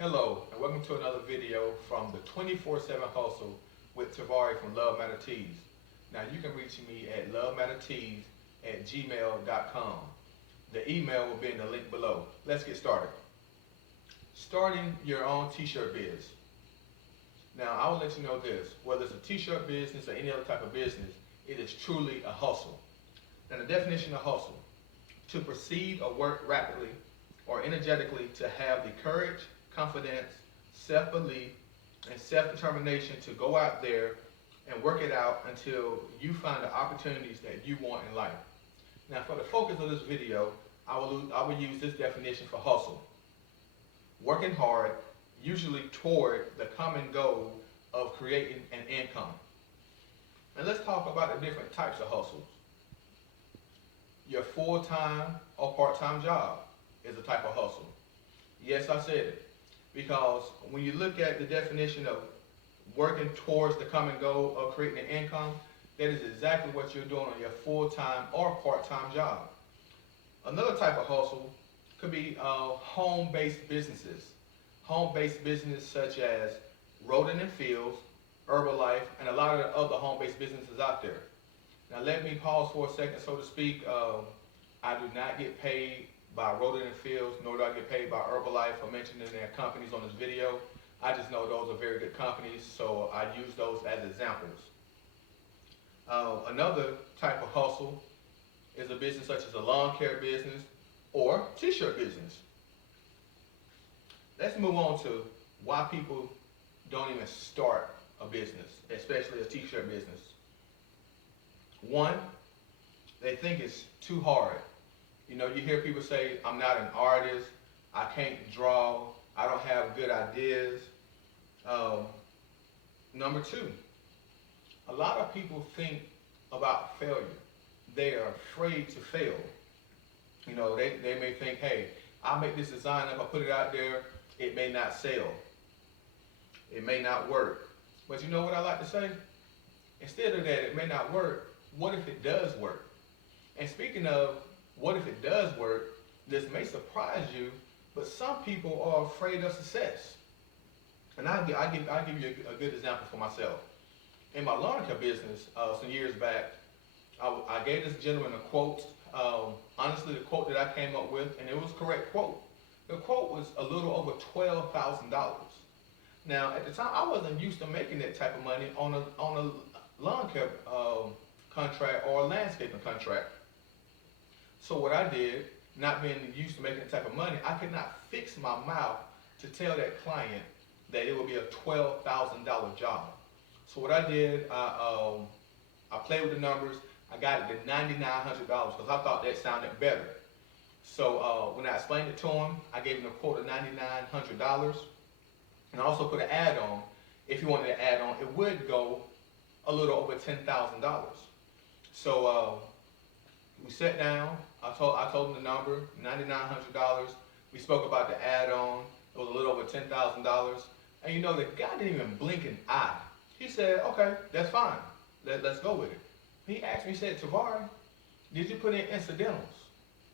Hello, and welcome to another video from the 24/7 Hustle with Tavarie from Love Matter Tees. Now, you can reach me at lovemattertees@gmail.com. The email will be in the link below. Let's get started. Starting your own t-shirt biz. Now, I will let you know this. Whether it's a t-shirt business or any other type of business, it is truly a hustle. Now, the definition of hustle: to proceed or work rapidly or energetically, to have the courage, confidence, self-belief, and self-determination to go out there and work it out until you find the opportunities that you want in life. Now, for the focus of this video, I will use this definition for hustle: working hard, usually toward the common goal of creating an income. And let's talk about the different types of hustles. Your full-time or part-time job is a type of hustle. Yes, I said it. Because when you look at the definition of working towards the common goal of creating an income, that is exactly what you're doing on your full-time or part-time job. Another type of hustle could be home-based businesses. Home-based business such as Rodent and Fields, Herbalife, and a lot of the other home-based businesses out there. Now let me pause for a second, so to speak. I do not get paid by Rodent and Fields, nor do I get paid by Herbalife for mentioning their companies on this video. I just know those are very good companies, so I use those as examples. Another type of hustle is a business such as a lawn care business or t-shirt business. Let's move on to why people don't even start a business, especially a t-shirt business. One, they think it's too hard. You know, you hear people say, I'm not an artist, I can't draw, I don't have good ideas. Number two, a lot of people think about failure. They are afraid to fail. You know, they may think, hey, I'll make this design up, I'll put it out there, it may not sell. It may not work. But you know what I like to say? Instead of that, it may not work, what if it does work? And speaking of what if it does work, this may surprise you, but some people are afraid of success. And I'll give you a good example for myself. In my lawn care business, some years back, I gave this gentleman a quote. Honestly, the quote that I came up with, and it was a correct quote. The quote was a little over $12,000. Now, at the time, I wasn't used to making that type of money on a lawn care contract or a landscaping contract. So what I did, not being used to making that type of money, I could not fix my mouth to tell that client that it would be a $12,000 job. So what I did, I played with the numbers. I got it to $9,900 because I thought that sounded better. So when I explained it to him, I gave him a quote of $9,900, and I also put an add-on. If you wanted to add on, it would go a little over $10,000. So we sat down. I told him the number, $9,900. We spoke about the add-on. It was a little over $10,000. And you know, the guy didn't even blink an eye. He said, okay, that's fine. Let's go with it. He asked me, he said, Tavarie, did you put in incidentals?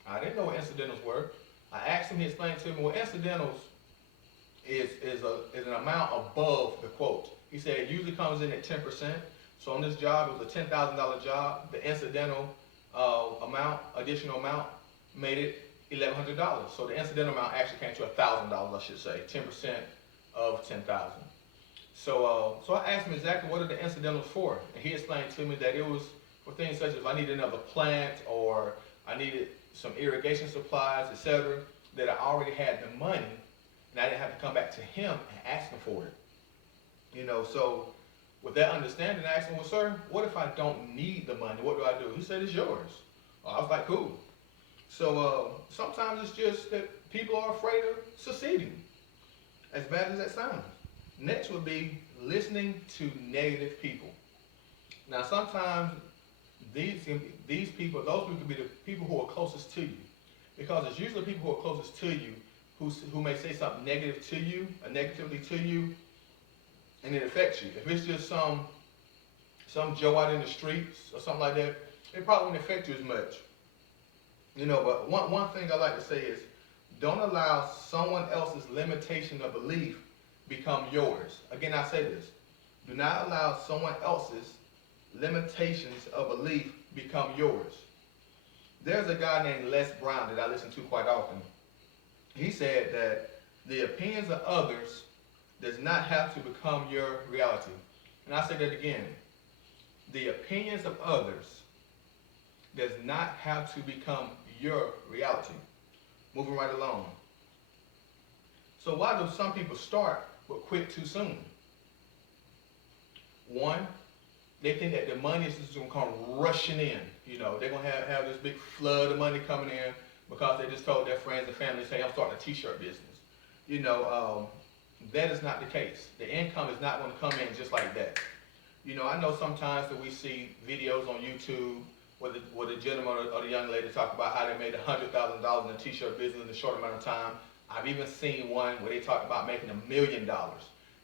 I didn't know what incidentals were. I asked him, he explained to me, well, incidentals is an amount above the quote. He said it usually comes in at 10%. So on this job, it was a $10,000 job. The incidental additional amount made it $1,100. So the incidental amount actually came to $1,000, I should say, 10% of $10,000. So I asked him exactly what are the incidentals for, and he explained to me that it was for things such as if I needed another plant or I needed some irrigation supplies, etc., that I already had the money, and I didn't have to come back to him and ask him for it. You know, so with that understanding, I asked him, well, sir, what if I don't need the money? What do I do? He said, it's yours. I was like, cool. So sometimes it's just that people are afraid of succeeding, as bad as that sounds. Next would be listening to negative people. Now, sometimes these people, those people could be the people who are closest to you, because it's usually people who are closest to you who may say something negative to you, or negatively to you, and it affects you. If it's just some Joe out in the streets or something like that, it probably won't affect you as much. You know, but one thing I like to say is, don't allow someone else's limitation of belief become yours. Again, I say this. Do not allow someone else's limitations of belief become yours. There's a guy named Les Brown that I listen to quite often. He said that the opinions of others does not have to become your reality. And I say that again. The opinions of others does not have to become your reality. Moving right along. So why do some people start but quit too soon? One, they think that the money is just going to come rushing in. You know, they're going to have this big flood of money coming in because they just told their friends and family, say, I'm starting a t-shirt business. You know, that is not the case. The income is not going to come in just like that. You know, I know sometimes that we see videos on YouTube where the gentleman or the young lady talk about how they made $100,000 in a t-shirt business in a short amount of time. I've even seen one where they talk about making $1 million.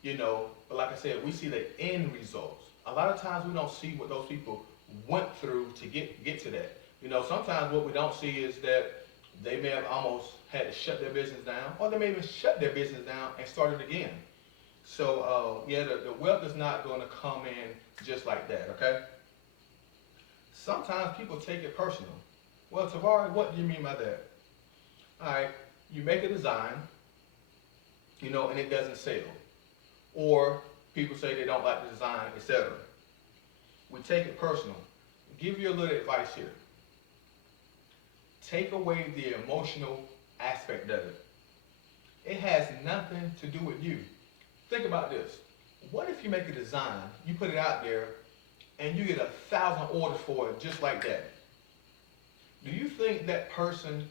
You know, but like I said, we see the end results. A lot of times we don't see what those people went through to get to that. You know, sometimes what we don't see is that they may have almost had to shut their business down, or they may even shut their business down and start it again. So, yeah, the wealth is not going to come in just like that, okay? Sometimes people take it personal. Well, Tavarie, what do you mean by that? All right, you make a design, you know, and it doesn't sell. Or people say they don't like the design, etc. We take it personal. Give you a little advice here. Take away the emotional aspect of it. It has nothing to do with you. Think about this. What if you make a design, you put it out there, and you get 1,000 orders for it just like that? Do you think that person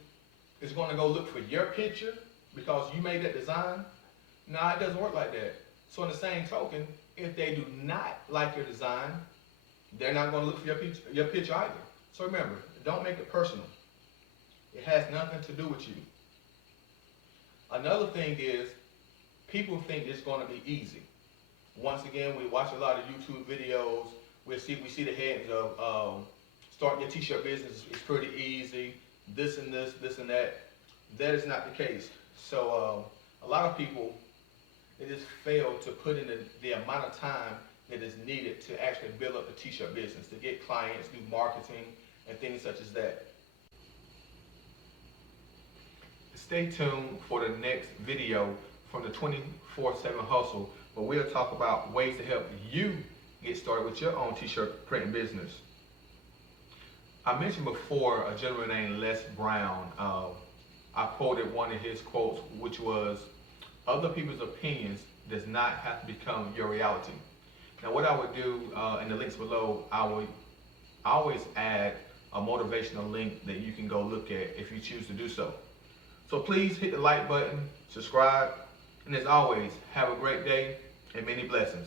is going to go look for your picture because you made that design? No, it doesn't work like that. So in the same token, if they do not like your design, they're not going to look for your picture either. So remember, don't make it personal. It has nothing to do with you. Another thing is, people think it's going to be easy. Once again, we watch a lot of YouTube videos. We see the headings of starting your t-shirt business is pretty easy. This and this, this and that. That is not the case. So a lot of people, they just fail to put in the amount of time that is needed to actually build up the t-shirt business, to get clients, do marketing, and things such as that. Stay tuned for the next video from the 24/7 Hustle, where we'll talk about ways to help you get started with your own t-shirt printing business. I mentioned before a gentleman named Les Brown. I quoted one of his quotes, which was, other people's opinions does not have to become your reality. Now what I would do in the links below, I would always add a motivational link that you can go look at if you choose to do so. So please hit the like button, subscribe, and as always, have a great day and many blessings.